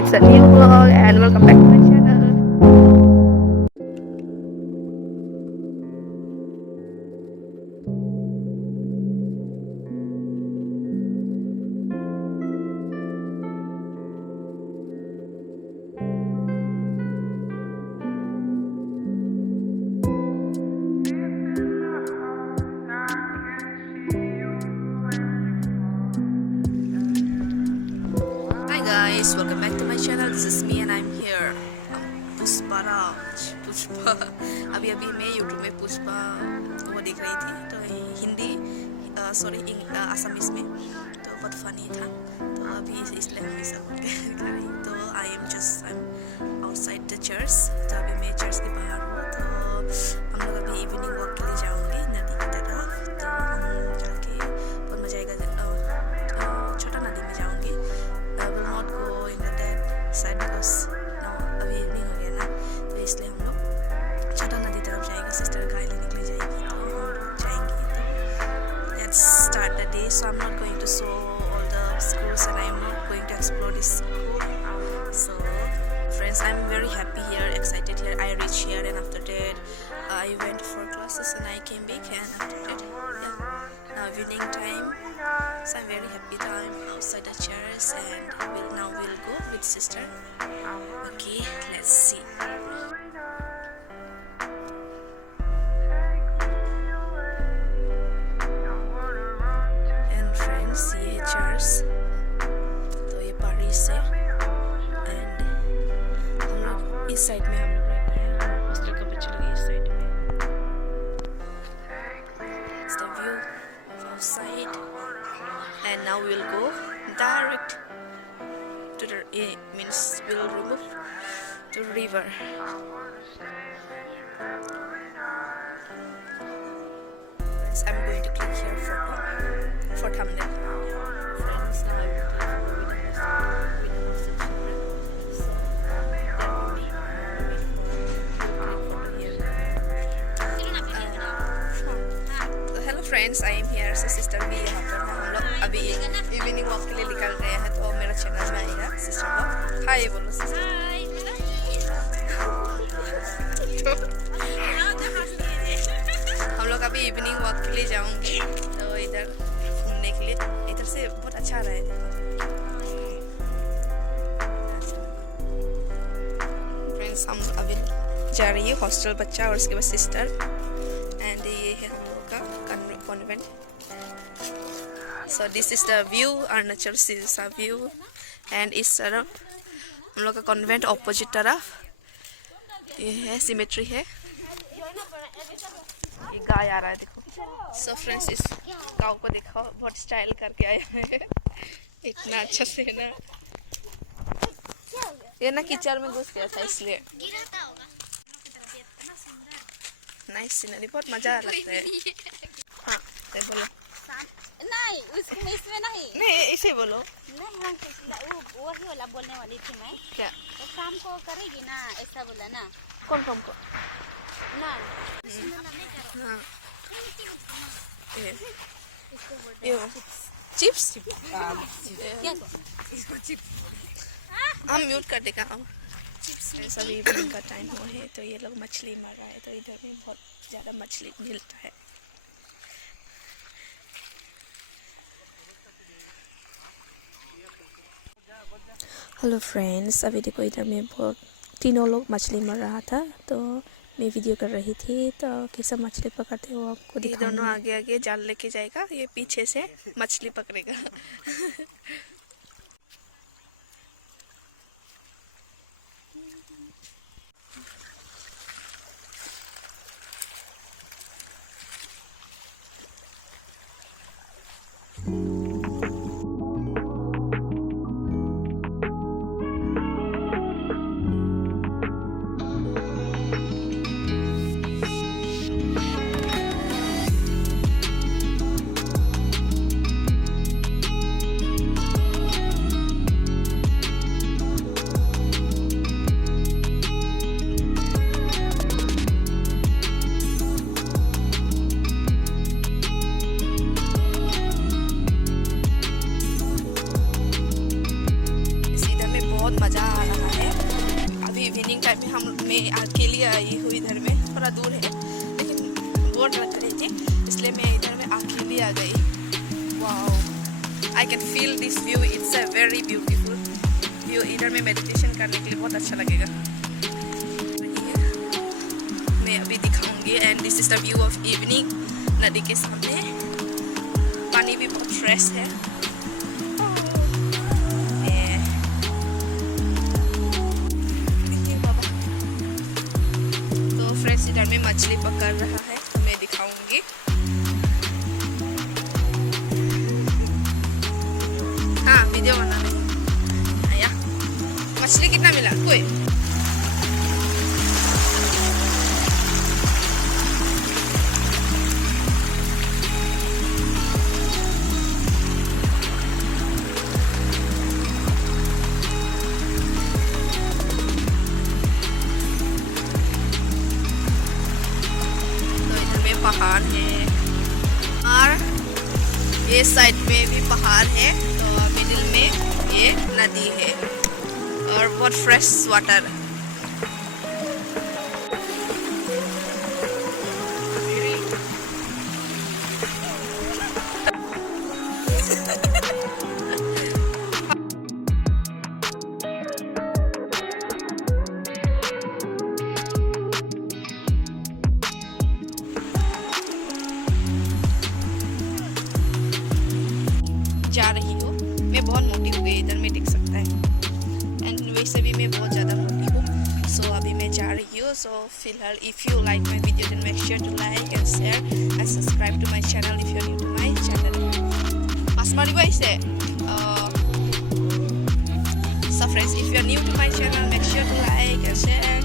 it's a new vlog and welcome back to my channel. Hi guys, welcome back to my channel. This is me and I'm here. Pushpa अभी मैं यूट्यूब में पुष्पा वो देख रही थी तो हिंदी असमीज में तो बहुत फनी था तो अभी इसलिए हम सब कर रही तो I am outside the church तो अभी मैं चर्च के बाहर हूँ तो हम लोग अभी इवनिंग वॉक के लिए जाऊँगी नदी की तरफ तो हम जाके बहुत मजा आएगा छोटा नदी में जाऊँगी I will not go in that side because अभी इवनिंग हो गया ना तो इसलिए हम लोग छोटा नदी तरफ जाएंगे सिस्टर गाय लेने के लिए जाएगी तो हम लोग जाएंगे तो let's start the day so I am not going to show all the schools and I am not going to explore this school so friends I am very happy here excited here I reached here and after that I went for classes and I came back and after that yeah now evening time so I'm very happy that I'm outside the church and we'll go with sister okay let's see and friends ये church तो ये Paris है and हम लोग इस साइड में हम लोग रहते हैं हॉस्टल का बच्चे लोग इस साइड में it's the view of outside and now we'll go direct to the means we'll remove to river friends I'm going to click here for thumbnail friends now I will click hello friends I am here से सिस्टर भी यहाँ पर है हम लोग अभी evening walk के लिए निकल रहे हैं तो मेरा चैनल में आएगा सिस्टर लोग हाय बोलो सिस्टर हम लोग अभी इवनिंग वॉक के लिए जाऊंगे तो इधर घूमने के लिए इधर से बहुत अच्छा रहा है फ्रेंड्स हम अभी जा रही है हॉस्टल बच्चा और उसके बाद सिस्टर एंड ये है हम लोग का convent so this is the view Arunachal is a view and इस तरफ हम लोग का convent opposite तरफ ये है सिमेट्री है ये गाय आ रहा है देखो so friends इस गाँव को देखो बहुत स्टाइल करके आया है इतना अच्छा से ना ये ना कीचड़ में घुस गया था इसलिए नाइस सीनरी बहुत मजा लगता है हाँ तो बोलो नहीं उसमें इसमें नहीं इसे बोलो नहीं हम वो वही वाला बोलने वाली थी मैं क्या तो काम को करेगी ना ऐसा बोला ना कौन काम को ना हाँ ये चिप्स इसको चिप्स हम म्यूट कर देगा हम सभी इवनिंग का टाइम हुआ है तो ये लोग मछली मार रहा है तो इधर में बहुत ज़्यादा मछली मिलता है हेलो फ्रेंड्स अभी देखो इधर में बहुत तीनों लोग मछली मार रहा था तो मैं वीडियो कर रही थी तो कैसा मछली पकड़ते हो आपको दिखाऊंगी दोनों आगे आगे जाल लेके जाएगा ये पीछे से मछली पकड़ेगा बोर लग रही थी, इसलिए मैं इधर में अकेली आ गई. Wow, I can feel this view. It's a very beautiful view. इधर में मेडिटेशन करने के लिए बहुत अच्छा लगेगा. मैं अभी दिखाऊंगी. And this is the view of evening. नदी के सामने पानी भी बहुत फ्रेश है. तो फ्रेंड्स इधर में मछली पकड़ रहा है, तो मैं दिखाऊंगी. हाँ, वीडियो बना रही. आया मछली कितना मिला कोई? पहाड़ है और ये साइड में भी पहाड़ है. तो मिडिल में ये नदी है और बहुत फ्रेश वाटर. जा रही हूँ. मैं बहुत मोटी हो गई, इधर में दिख सकता है. एंड वैसे भी मैं बहुत ज़्यादा मोटी हूँ. सो अभी मैं जा रही हूँ. सो फिलहाल if you like my video then make sure to like and share and subscribe to my channel if you are new to my channel. मास मारिब आइसे. So friends, if you are new to my channel, make sure to like and share